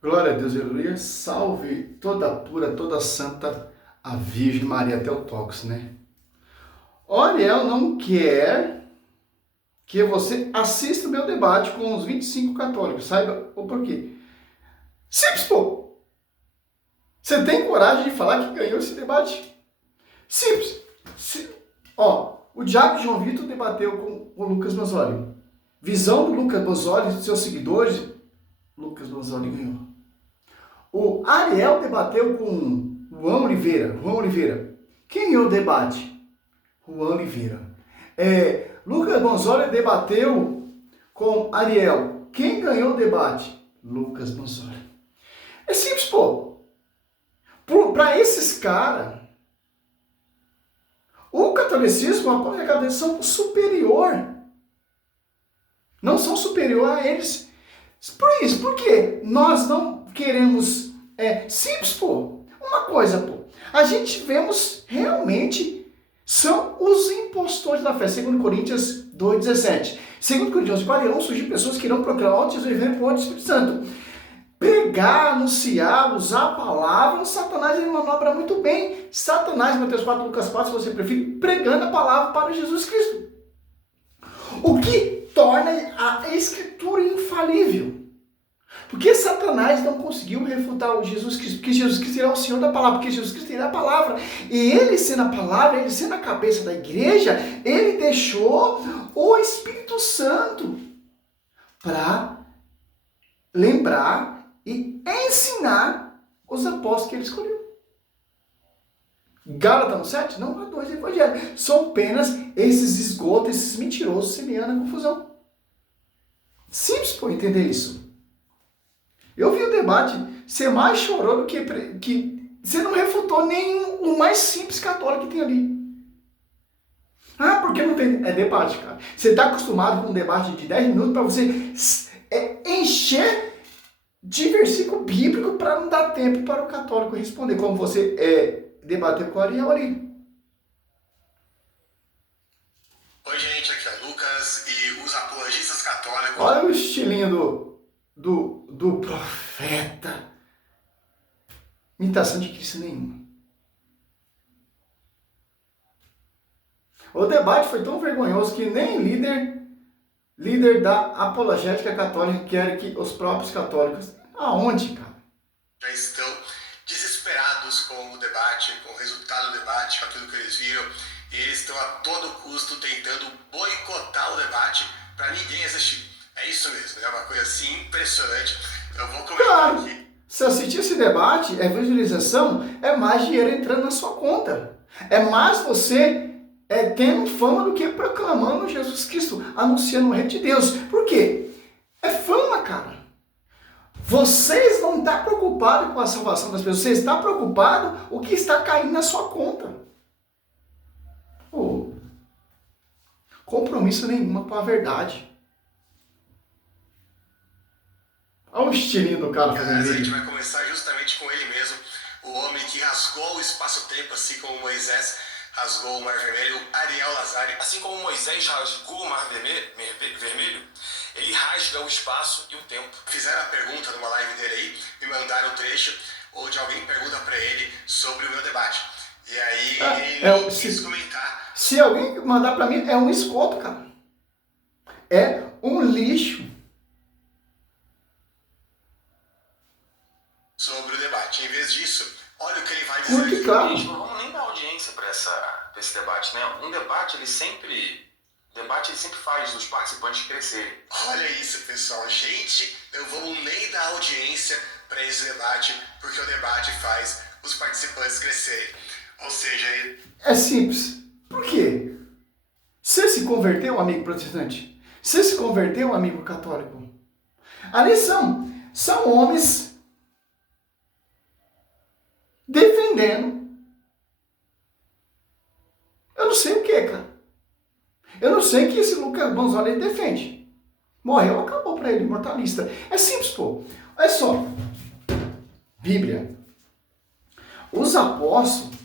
Glória a Deus, aleluia. Salve toda pura, toda santa, a Virgem Maria Theotokos, né? Oriel não quer que você assista o meu debate com os 25 católicos, saiba o porquê. Simples, pô! Você tem coragem de falar que ganhou esse debate? Simples. O Diácono João Vitor debateu com o Lucas Mazzoli. Visão do Lucas Mazzoli e seus seguidores, Lucas Mazzoli ganhou. O Ariel debateu com Juan Oliveira. Quem ganhou o debate? Juan Oliveira. Lucas Mazzoli debateu com Ariel. Quem ganhou o debate? Lucas Mazzoli. É simples, pô. Para esses caras, o catolicismo, a apologética são superior. Não são superior a eles. Por isso, por quê? Nós não queremos... simples, pô. Uma coisa, pô. A gente vemos realmente são os impostores da fé. 2 Coríntios 2,17. 2 Coríntios 41, surgem pessoas que irão proclamar o Jesus e o Espírito Santo. Pregar, anunciar, usar a palavra, Satanás ele manobra muito bem. Satanás, Mateus 4, Lucas 4, se você preferir, pregando a palavra para Jesus Cristo. O que torna a Escritura infalível. Porque Satanás não conseguiu refutar o Jesus Cristo, porque Jesus Cristo é o Senhor da palavra, porque Jesus Cristo é a palavra. E ele sendo a palavra, ele sendo a cabeça da igreja, ele deixou o Espírito Santo para lembrar e ensinar os apóstolos que ele escolheu. Gálatas 7? Não há dois evangelhos. São apenas esses esgotos, esses mentirosos semeando a confusão. Simples por entender isso. Eu vi o debate, você mais chorou do que você não refutou nem o mais simples católico que tem ali. Ah, porque não tem... É debate, cara. Você está acostumado com um debate de 10 minutos para você encher de versículo bíblico para não dar tempo para o católico responder, como você debateu com o Ariel ali. Oi, gente, aqui é o Lucas e os apologistas católicos... Olha o estilinho do profeta. Imitação de Cristo nenhuma. O debate foi tão vergonhoso que nem líder da apologética católica quer que os próprios católicos... Aonde, cara? Já estão desesperados com o debate, com o resultado do debate, com aquilo que eles viram. E eles estão a todo custo tentando boicotar o debate para ninguém assistir. É isso mesmo, é uma coisa assim impressionante. Eu vou comentar aqui. Se assistir esse debate, visualização, é mais dinheiro entrando na sua conta. É mais você tendo fama do que proclamando Jesus Cristo, anunciando o reino de Deus. Por quê? É fama, cara. Vocês não estão preocupados com a salvação das pessoas, você está preocupado com o que está caindo na sua conta. Compromisso nenhuma com a verdade. Olha o estilinho do cara fazendo A gente vídeo. vai começar justamente com ele mesmo, o homem que rasgou o espaço-tempo, assim como Moisés rasgou o Mar Vermelho, Ariel Lazari. Assim como Moisés rasgou o Mar Vermelho, ele rasga o espaço e o tempo. Fizeram a pergunta numa live dele aí, me mandaram o trecho onde alguém pergunta para ele sobre o meu debate. E aí ele quis comentar. Se alguém mandar para mim, é um esgoto, cara. É um lixo. Sobre o debate. Em vez disso, olha o que ele vai dizer. Muito claro. Gente, não vamos nem dar audiência para esse debate, né? Um debate, ele sempre faz os participantes crescerem. Olha isso, pessoal. Gente, não vamos nem dar audiência para esse debate, porque o debate faz os participantes crescerem. Ou seja... É simples. Por quê? Você se converteu, amigo protestante? Você se converteu, amigo católico? Ali são homens defendendo. Eu não sei o que, cara. Eu não sei o que esse Lucas Mazzoli defende. Morreu, acabou para ele, imortalista. É simples, pô. Olha só. Bíblia. Os apóstolos,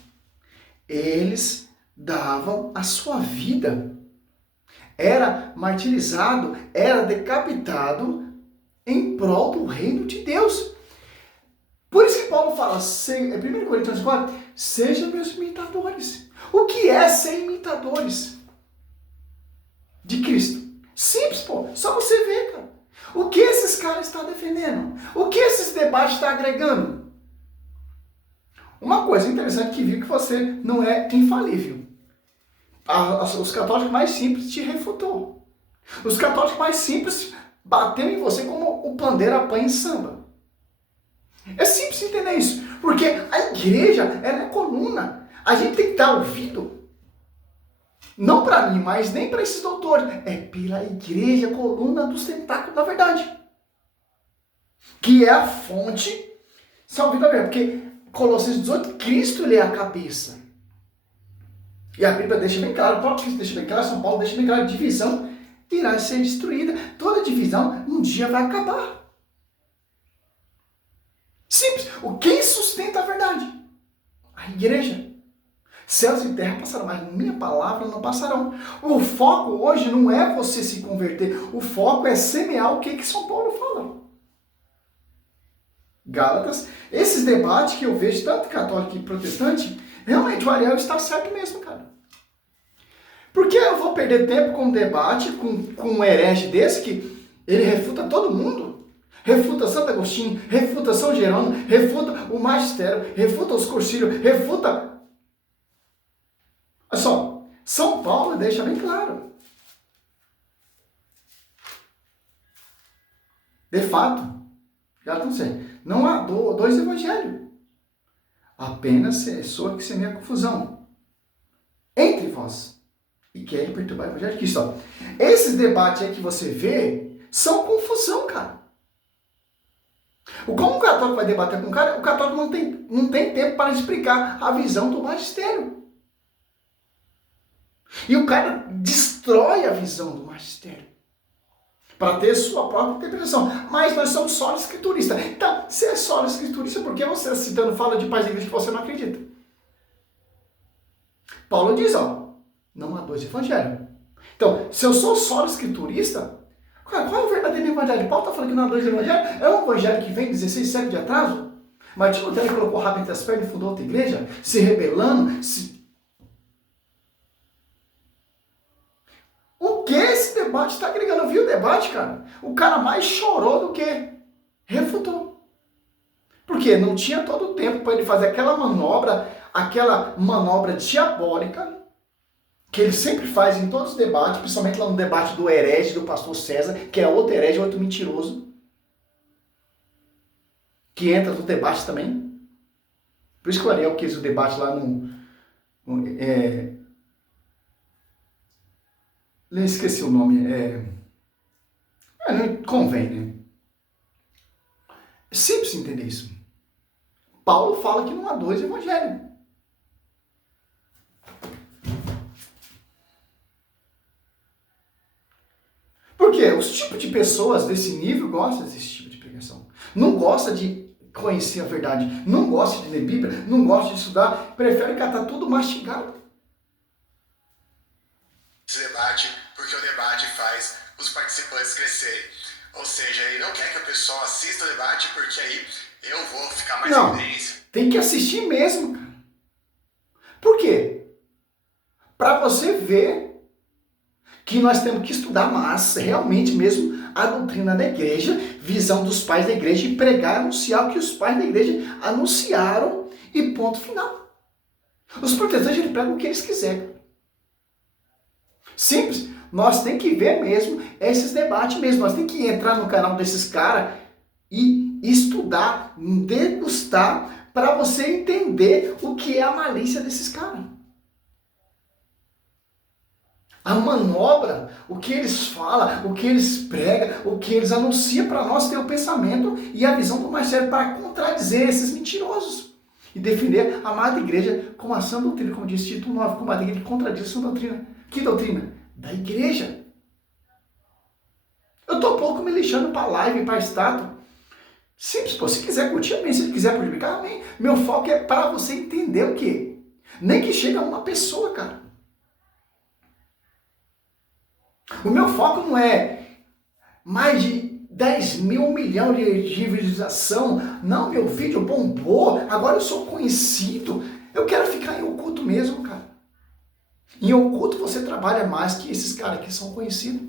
eles davam a sua vida. Era martirizado, era decapitado em prol do reino de Deus. Paulo fala, 1 Coríntios 4, sejam meus imitadores. O que é ser imitadores de Cristo? Simples, pô. Só você ver, cara. O que esses caras estão defendendo? O que esses debates estão agregando? Uma coisa interessante que viu que você não é infalível. Os católicos mais simples te refutou. Os católicos mais simples bateram em você como o pandeiro apanha em samba. É simples entender isso. Porque a igreja, ela é coluna. A gente tem que dar ouvido. Não para mim, mas nem para esses doutores. É pela igreja, coluna dos tentáculos da verdade. Que é a fonte salvífica. Porque Colossenses 18, Cristo ele é a cabeça. E a Bíblia deixa bem claro, o próprio Cristo deixa bem claro, São Paulo deixa bem claro, a divisão irá ser destruída. Toda divisão um dia vai acabar. Simples. Quem sustenta a verdade? A igreja. Céus e terra passarão, mas minha palavra não passarão. O foco hoje não é você se converter. O foco é semear o que São Paulo fala. Gálatas, esses debates que eu vejo, tanto católico e protestante, realmente o Ariel está certo mesmo, cara. Porque eu vou perder tempo com um debate, com um herege desse, que ele refuta todo mundo? Refuta Santo Agostinho, refuta São Jerônimo, refuta o magistério, refuta os cursilhos, refuta... Olha só, São Paulo deixa bem claro. De fato, já não sei, não há dois evangelhos. Apenas pessoa que semeia confusão entre vós e quer perturbar o evangelho de Cristo. Ó, esses debates aí que você vê são confusão, cara. Como o católico vai debater com o cara, o católico não tem tempo para explicar a visão do magistério. E o cara destrói a visão do magistério para ter sua própria interpretação. Mas nós somos só escrituristas. Então, se é só escriturista, por que você citando fala de pais da igreja que você não acredita? Paulo diz, ó, não há dois evangelhos. Então, se eu sou só escriturista, cara, qual é o verdadeiro evangelho? Paulo está falando que não há dois evangelhos. É um evangelho que vem 16 séculos de atraso. Martinho Lutero colocou o rabo entre as pernas e fundou outra igreja, se rebelando, O que esse debate está agregando? Eu vi o debate, cara. O cara mais chorou do que refutou. Porque não tinha todo o tempo para ele fazer aquela manobra diabólica que ele sempre faz em todos os debates, principalmente lá no debate do herege, do pastor César, que é outro herege, outro mentiroso, que entra no debate também. Por isso que o Ariel quis o debate lá eu esqueci o nome. Não convém, né? É simples entender isso. Paulo fala que não há dois evangelhos. Por quê? Os tipos de pessoas desse nível gostam desse tipo de pregação. Não gosta de conhecer a verdade. Não gosta de ler Bíblia. Não gosta de estudar. Prefere catar tudo mastigado. Esse debate, porque o debate faz os participantes crescerem. Ou seja, ele não quer que o pessoal assista o debate, porque aí eu vou ficar mais em evidência. Tem que assistir mesmo, cara. Por quê? Para você ver que nós temos que estudar mais, realmente mesmo, a doutrina da igreja, visão dos pais da igreja e pregar, anunciar o que os pais da igreja anunciaram e ponto final. Os protestantes, eles pregam o que eles quiserem. Simples. Nós temos que ver mesmo esses debates mesmo. Nós temos que entrar no canal desses caras e estudar, degustar, para você entender o que é a malícia desses caras. A manobra, o que eles falam, o que eles pregam, o que eles anunciam para nós ter o pensamento e a visão do mais sério para contradizer esses mentirosos. E defender a amada igreja como a sã doutrina, como diz Tito 9, como a igreja que contradiz a sã doutrina. Que doutrina? Da igreja. Eu tô pouco me lixando para live, para estátua. Simples, pô, se quiser curtir, amém. Se quiser publicar, amém. Meu foco é para você entender o quê? Nem que chegue a uma pessoa, cara. O meu foco não é mais de 10 mil, 1 milhão de visualização. Não, meu vídeo bombou, agora eu sou conhecido. Eu quero ficar em oculto mesmo, cara. Em oculto você trabalha mais que esses caras que são conhecidos.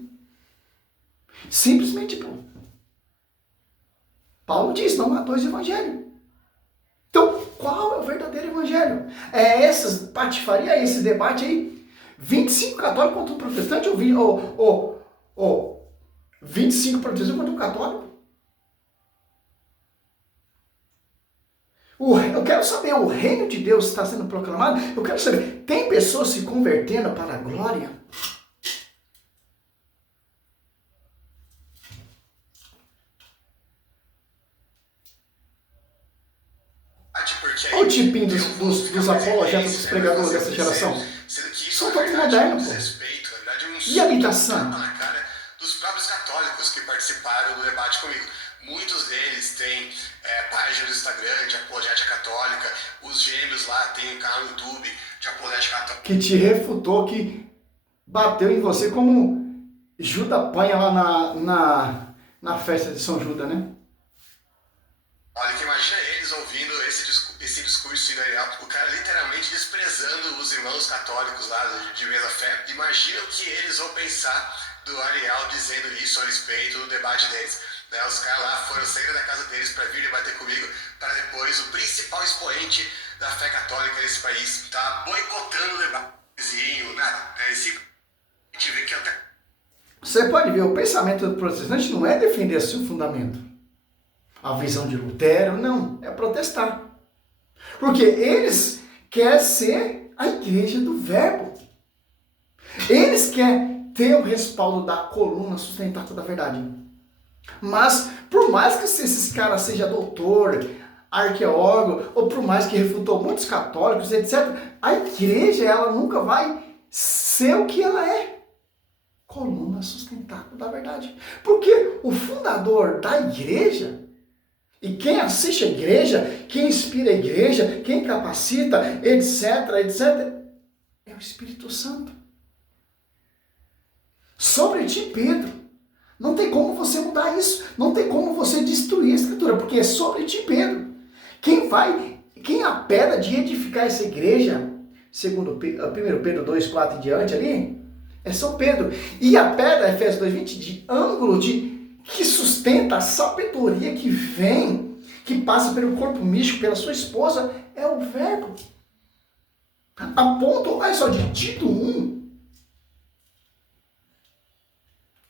Simplesmente, pô. Paulo diz, não há dois evangelhos. Então, qual é o verdadeiro evangelho? É essas patifaria, esse debate aí? 25 católicos contra um protestante ou 25 protestantes contra um católico? Eu quero saber, o reino de Deus está sendo proclamado? Eu quero saber, tem pessoas se convertendo para a glória? Olha o tipinho dos apologetas, dos pregadores dessa geração. São todos modernos, pô. E a imitação? Dos próprios católicos que participaram do debate comigo. Muitos deles têm página no Instagram de apologética católica. Os gêmeos lá têm um canal no YouTube de apologética católica. Que te refutou, que bateu em você como Judas apanha lá na festa de São Judas, né? Olha, que imagina eles ouvindo esse discurso ideal, o cara literalmente desprezando os irmãos católicos lá de mesma fé. Imagina o que eles vão pensar do Ariel dizendo isso a respeito do debate deles. Né? Os caras lá foram sair da casa deles para vir debater comigo, para depois o principal expoente da fé católica nesse país tá boicotando o debatezinho, nada. A gente vê que até... Você pode ver, o pensamento do protestante não é defender seu fundamento. A visão de Lutero, não, é protestar. Porque eles querem ser a igreja do verbo. Eles querem ter o respaldo da coluna sustentável da verdade. Mas, por mais que esses caras sejam doutor, arqueólogo, ou por mais que refutou muitos católicos, etc., a igreja, ela nunca vai ser o que ela é. Coluna sustentável da verdade. Porque o fundador da igreja, e quem assiste a igreja, quem inspira a igreja, quem capacita, etc., é o Espírito Santo. Sobre ti, Pedro. Não tem como você mudar isso. Não tem como você destruir a Escritura, porque é sobre ti, Pedro. Quem a pedra de edificar essa igreja, segundo 1 Pedro 2,4 em diante ali, é São Pedro. E a pedra, Efésios 2,20, de ângulo que sustenta a sabedoria que vem, que passa pelo corpo místico, pela sua esposa, é o verbo. A ponto, olha só, de Tito 1.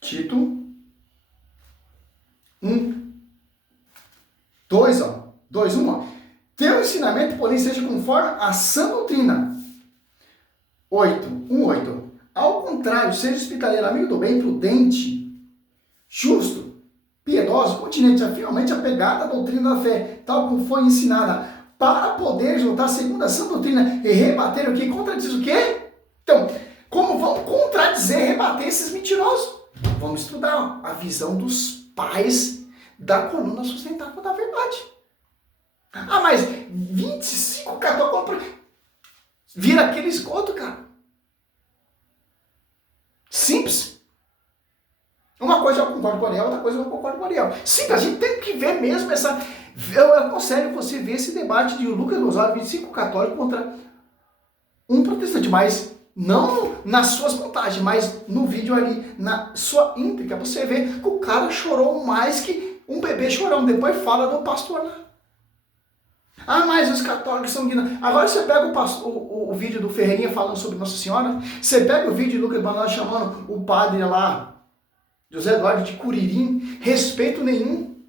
Tito 1. 2, 1, ó. Teu ensinamento, porém, seja conforme a sã doutrina. 8. Ao contrário, seja hospitaleiro, amigo do bem, prudente, justo, piedoso, continente, fielmente apegado à doutrina da fé, tal como foi ensinada, para poder lutar segundo a sã doutrina e rebater o que? Contradiz o quê? Então, como vão contradizer, rebater esses mentirosos? Vamos estudar a visão dos pais da coluna sustentável da verdade. Ah, mas 25 católicos vira aquele esgoto, cara. Simples. Uma coisa eu concordo com o Ariel, outra coisa eu não concordo com o Ariel. Sim, a gente tem que ver mesmo essa... Eu aconselho você ver esse debate de Lucas Gonzalez, 25 católicos contra um protestante, mas não nas suas montagens, mas no vídeo ali, na sua íntegra, você vê que o cara chorou mais que um bebê chorão. Depois fala do pastor lá. Ah, mas os católicos são ignorantes. Agora você pega o vídeo do Ferreirinha falando sobre Nossa Senhora, você pega o vídeo de Lucas Gonzalez chamando o padre lá, José Eduardo de Curirim, respeito nenhum.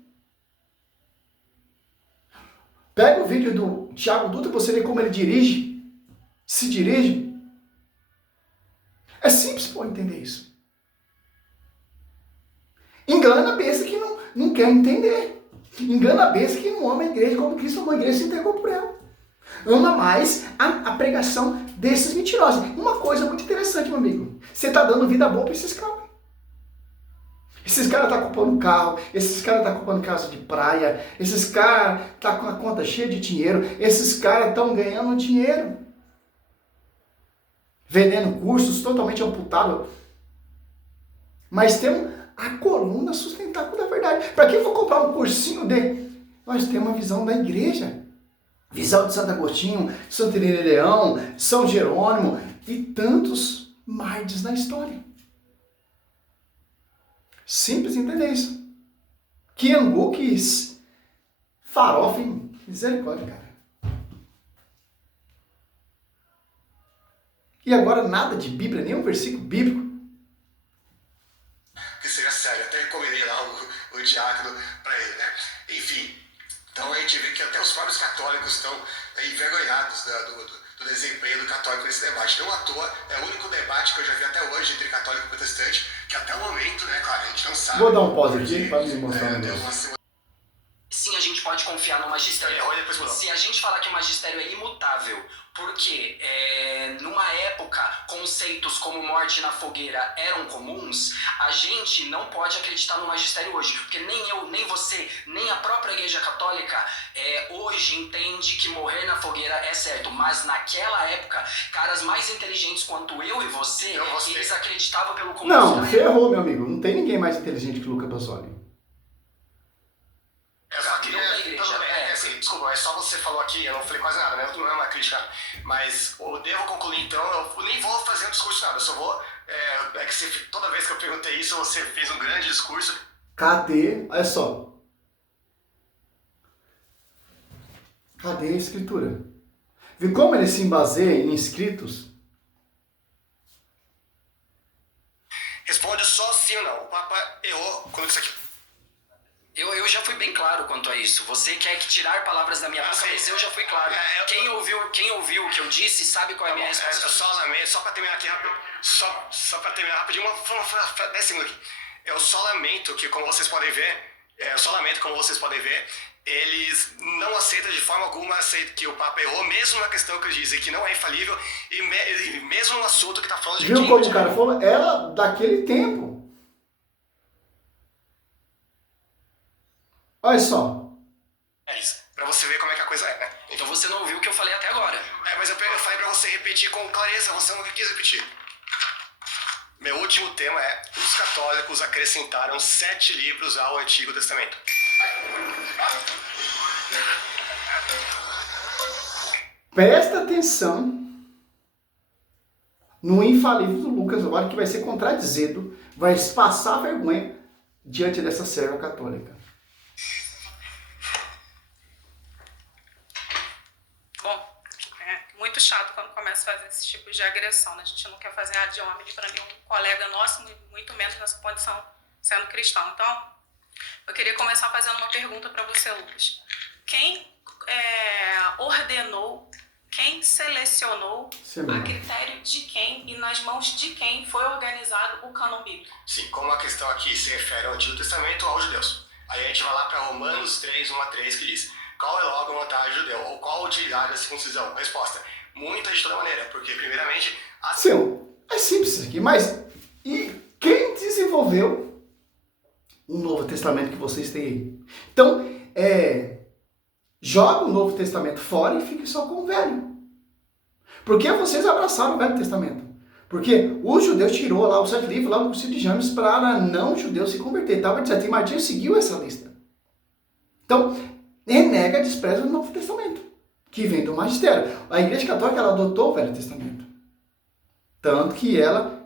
Pega o vídeo do Thiago Dutra para você ver como ele se dirige. É simples para entender isso. Engana a besta que não quer entender. Engana a besta que não ama a igreja como Cristo amou a igreja e se entregou por ela. Ama mais a pregação desses mentirosos. Uma coisa muito interessante, meu amigo. Você está dando vida boa para esses caras. Esses caras estão ocupando carro, esses caras estão ocupando casa de praia, esses caras estão com a conta cheia de dinheiro, esses caras estão ganhando dinheiro. Vendendo cursos totalmente amputados. Mas tem a coluna sustentável da verdade. Para quem for comprar um cursinho de... Nós temos uma visão da igreja. Visão de Santo Agostinho, Santo Irineu de Leão, São Jerônimo e tantos mártires na história. Simples entender isso. Que angu, que farofa, hein? Misericórdia, cara. E agora nada de Bíblia, nenhum versículo bíblico. Que seja sério, até recomendei lá o diácono para ele, né? Enfim, então a gente vê que até os próprios católicos estão envergonhados do desempenho do católico nesse debate. Não à toa, é o único debate que eu já vi até hoje entre católico e protestante, que até o momento, né, claro, a gente não sabe. Vou dar um pause aqui para me mostrar um deu negócio. Sim, a gente pode confiar no magistério. Se a gente falar que o magistério é imutável, porque numa época conceitos como morte na fogueira eram comuns, a gente não pode acreditar no magistério hoje, porque nem eu, nem você, nem a própria Igreja Católica hoje entende que morrer na fogueira é certo, mas naquela época, caras mais inteligentes quanto eu e você, eles acreditavam pelo comum. Não, ferrou, meu amigo. Não tem ninguém mais inteligente que Luca Pasolini. Eu só queria, desculpa, mas só você falou aqui, eu não falei quase nada, né? Não é uma crítica, mas eu devo concluir então, eu nem vou fazer um discurso nada, eu só vou, que você, toda vez que eu perguntei isso, você fez um grande discurso. Cadê? Olha só. Cadê a escritura? Viu como ele se baseia em escritos? Responde só sim ou não, o Papa errou quando disse aqui. Eu já fui bem claro quanto a isso. Você quer tirar palavras da minha boca, mas eu já fui claro. Quem ouviu o que eu disse sabe qual é a minha resposta. Eu só lamento, só pra terminar aqui rápido, só pra terminar rapidinho, 10 segundos aqui. Eu só lamento que, como vocês podem ver, eles não aceitam de forma alguma que o Papa errou, mesmo na questão que eles dizem que não é infalível, e mesmo no assunto que tá falando de... Viu como o cara falou? Ela daquele tempo. Olha só. É isso, pra você ver como é que a coisa é, né? Então você não ouviu o que eu falei até agora. Mas eu falei pra você repetir com clareza, você não quis repetir. Meu último tema é: os católicos acrescentaram 7 livros ao Antigo Testamento. Presta atenção no infalível do Lucas agora, que vai ser contradizido, vai passar vergonha diante dessa serva católica. Muito chato quando começa a fazer esse tipo de agressão, né? A gente não quer fazer ad hominem para nenhum colega nosso, muito menos nessa condição sendo cristão. Então, eu queria começar fazendo uma pergunta para você, Lucas. Quem ordenou, quem selecionou, a critério de quem e nas mãos de quem foi organizado o cânon bíblico? Sim, como a questão aqui se refere ao Antigo Testamento ou aos judeus. Aí a gente vai lá para Romanos 3, 1-3, que diz: qual é logo a vantagem judeu, ou qual a utilidade da circuncisão? Resposta: muitas de toda maneira, porque primeiramente... Sim, é simples isso aqui, mas e quem desenvolveu o Novo Testamento que vocês têm aí? Então, joga o Novo Testamento fora e fique só com o Velho. Por que vocês abraçaram o Velho Testamento? Porque os judeus tirou lá o 7 livros, lá no Concílio de James, para não judeus se converter. Estava dizendo, e Martinho seguiu essa lista. Então, renega, despreza o Novo Testamento, que vem do magistério. A Igreja Católica, ela adotou o Velho Testamento. Tanto que ela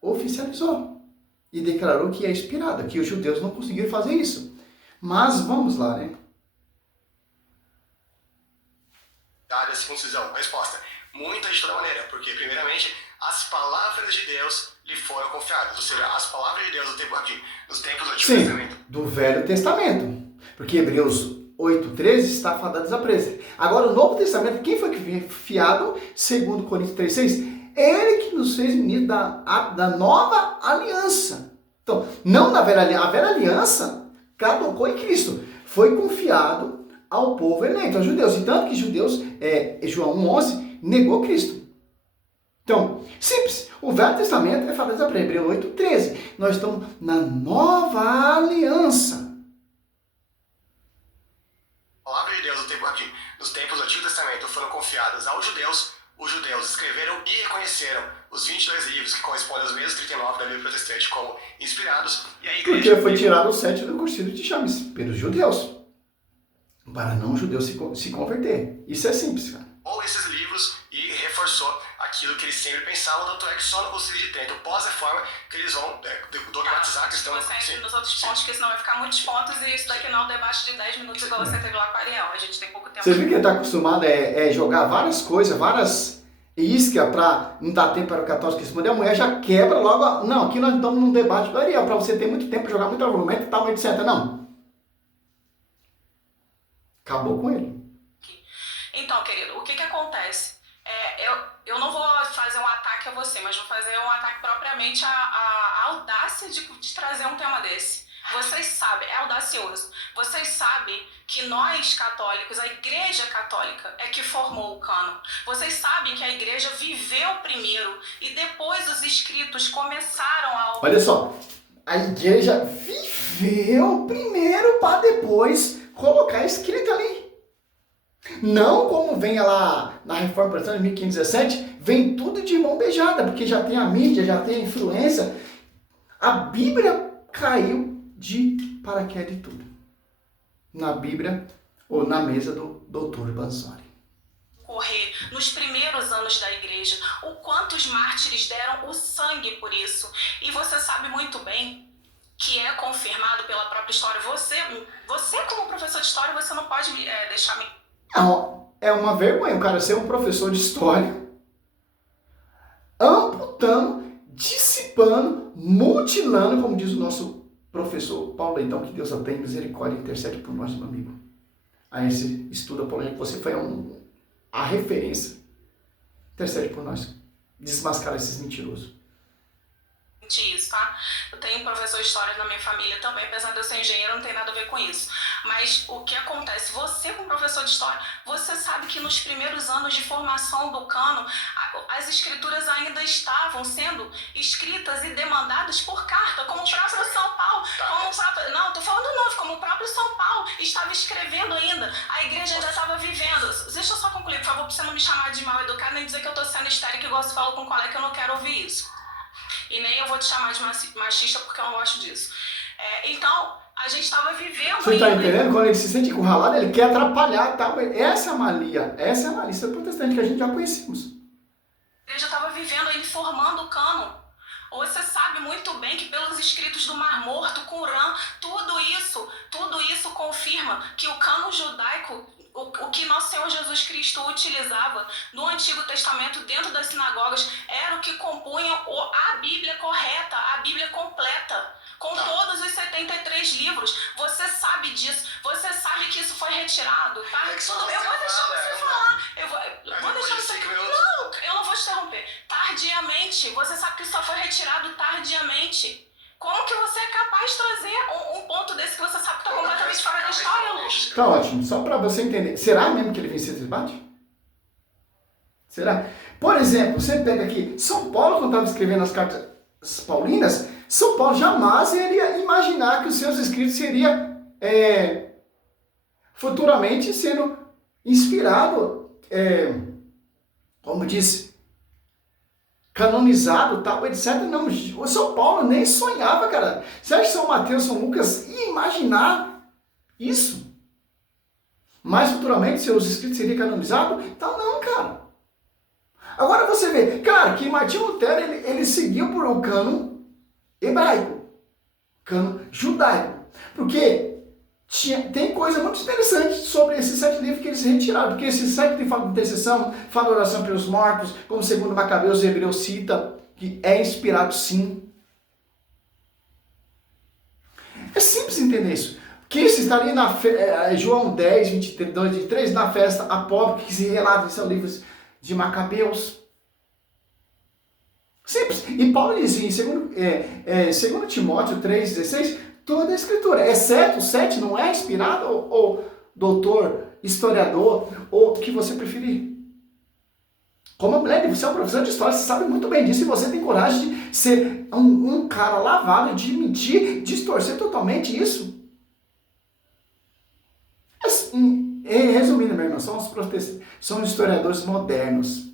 oficializou e declarou que é inspirada, que os judeus não conseguiram fazer isso. Mas vamos lá, né? Da circuncisão. Resposta: muitas de toda maneira, porque primeiramente as palavras de Deus lhe foram confiadas. Ou seja, as palavras de Deus no tempo aqui, nos tempos do Antigo Testamento. Do Velho Testamento. Porque Hebreus 8:13 está fadadas a presa. Agora, o Novo Testamento, quem foi que fiado? Segundo Coríntios 3:6, ele que nos fez ministro da nova aliança. Então, não da velha aliança. A velha aliança caducou em Cristo. Foi confiado ao povo eleito, aos judeus. E tanto que judeus, João 1:11, negou Cristo. Então, simples. O Velho Testamento é fadadas a presa. Hebreus 8:13. Nós estamos na nova aliança. A palavra de Deus no tempo aqui, nos tempos do Antigo Testamento, foram confiadas aos judeus, os judeus escreveram e reconheceram os 22 livros que correspondem aos mesmos 39 da Bíblia protestante como inspirados. E a igreja... Porque foi tirado o 7 do Concílio de Chames pelos judeus, para não judeus se converter. Isso é simples, cara. Ou esses livros e reforçou aquilo que eles sempre pensavam, tanto é que só no Concílio de Trento, pós-reforma, que eles vão dogmatizar a questão... Você entra nos outros pontos, porque senão vai ficar muitos pontos e isso daqui não é um debate de 10 minutos igual você teve lá com a Ariel. A gente tem pouco tempo. Você viu que ele está acostumado a jogar várias coisas, várias iscas para não dar tempo para o católico responder. A mulher já quebra logo. Não, aqui nós estamos num debate do Ariel, para você ter muito tempo para jogar muito argumento e tal, etc. Não. Acabou com ele. Então, querido, o que acontece? Eu não vou fazer um ataque a você, mas vou fazer um ataque propriamente à audácia de trazer um tema desse. Vocês sabem, é audacioso, vocês sabem que nós católicos, a Igreja Católica é que formou o cânon. Vocês sabem que a Igreja viveu primeiro e depois os escritos começaram a... Olha só, a Igreja viveu primeiro para depois colocar escrito ali. Não como vem lá na Reforma Protestante de 1517, vem tudo de mão beijada, porque já tem a mídia, já tem a influência. A Bíblia caiu de paraquedas e tudo. Na Bíblia ou na mesa do Dr. Banzori. Correr nos primeiros anos da igreja, o quanto os mártires deram o sangue por isso. E você sabe muito bem que é confirmado pela própria história. Você como professor de história, você não pode deixar me... Não, é uma vergonha o cara ser um professor de história, amputando, dissipando, mutilando, como diz o nosso professor Paulo Leitão, que Deus a tenha misericórdia e intercede por nós, meu amigo. A esse estudo apologético, você foi a referência. Intercede por nós. Desmascarar esses mentirosos. Isso, tá? Eu tenho um professor de história na minha família também, apesar de eu ser engenheiro, não tem nada a ver com isso. Mas o que acontece? Você, como professor de história, você sabe que nos primeiros anos de formação do cânon, as escrituras ainda estavam sendo escritas e demandadas por carta, como o próprio São Paulo. Não, tô falando novo, como o próprio São Paulo estava escrevendo ainda. A igreja ainda estava vivendo. Deixa eu só concluir, por favor, pra você não me chamar de mal educado, nem dizer que eu tô sendo histérica, igual você falou com um colega, que eu não quero ouvir isso. E nem eu vou te chamar de machista porque eu não gosto disso. Então, a gente estava vivendo... Você está entendendo? Quando ele se sente encurralado, ele quer atrapalhar. Tá? Essa é a malícia protestante que a gente já conhecemos. Ele já estava vivendo, ele formando o cânon. Você sabe muito bem que pelos escritos do Mar Morto, Qurã, tudo isso confirma que o cânon judaico, o que nosso Senhor Jesus Cristo utilizava no Antigo Testamento dentro das sinagogas, era o que compunha a Bíblia correta, a Bíblia completa, com todos os 73 livros. Você sabe disso, você sabe que isso foi retirado, tá? Eu vou deixar você falar. Não, eu não vou te interromper. Tardiamente, você sabe que isso só foi retirado tardiamente. Como que você é capaz de trazer um ponto desse que você sabe que está completamente fora da história, Luz? Tá ótimo, só para você entender. Será mesmo que ele venceu esse debate? Será? Por exemplo, você pega aqui, São Paulo, quando estava escrevendo as cartas paulinas, São Paulo jamais iria imaginar que os seus escritos seria futuramente sendo inspirado, como disse, canonizado, tal, etc. Não, o São Paulo nem sonhava, cara. Você acha que São Mateus, São Lucas ia imaginar isso? Mas futuramente seus escritos seriam canonizados? Então não, cara. Agora você vê, cara, que Martinho Lutero, ele seguiu por um cânon hebraico, cânon judaico. Porque tem coisa muito interessante sobre esses 7 livros que eles retiraram. Porque esses 7 livros falam de intercessão, falam de oração pelos mortos, como segundo Macabeus e Hebreus cita, que é inspirado sim. É simples entender isso. Que isso estaria na João 10, 22, 23, na festa apócrifa, que se relata em seus livros de Macabeus. Simples. E Paulo dizia em 2 Timóteo 3,16, toda a escritura, exceto o 7, não é inspirado, ou doutor, historiador, ou o que você preferir. Como a mulher, você é um professor de história, você sabe muito bem disso, e você tem coragem de ser um cara lavado, de mentir, distorcer totalmente isso. Resumindo, meu irmão, são os historiadores modernos.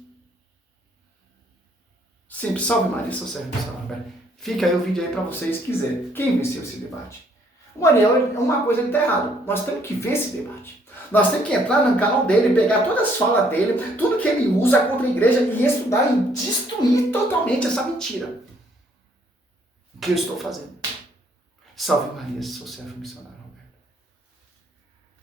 Simples, salve Maria, sou servo missionário. Fica aí o vídeo aí para vocês, se quiser. Quem venceu esse debate? O Ariel, é uma coisa que está errado. Nós temos que ver esse debate. Nós temos que entrar no canal dele, pegar todas as falas dele, tudo que ele usa contra a igreja e estudar e destruir totalmente essa mentira. O que eu estou fazendo? Salve Maria, sou servo missionário.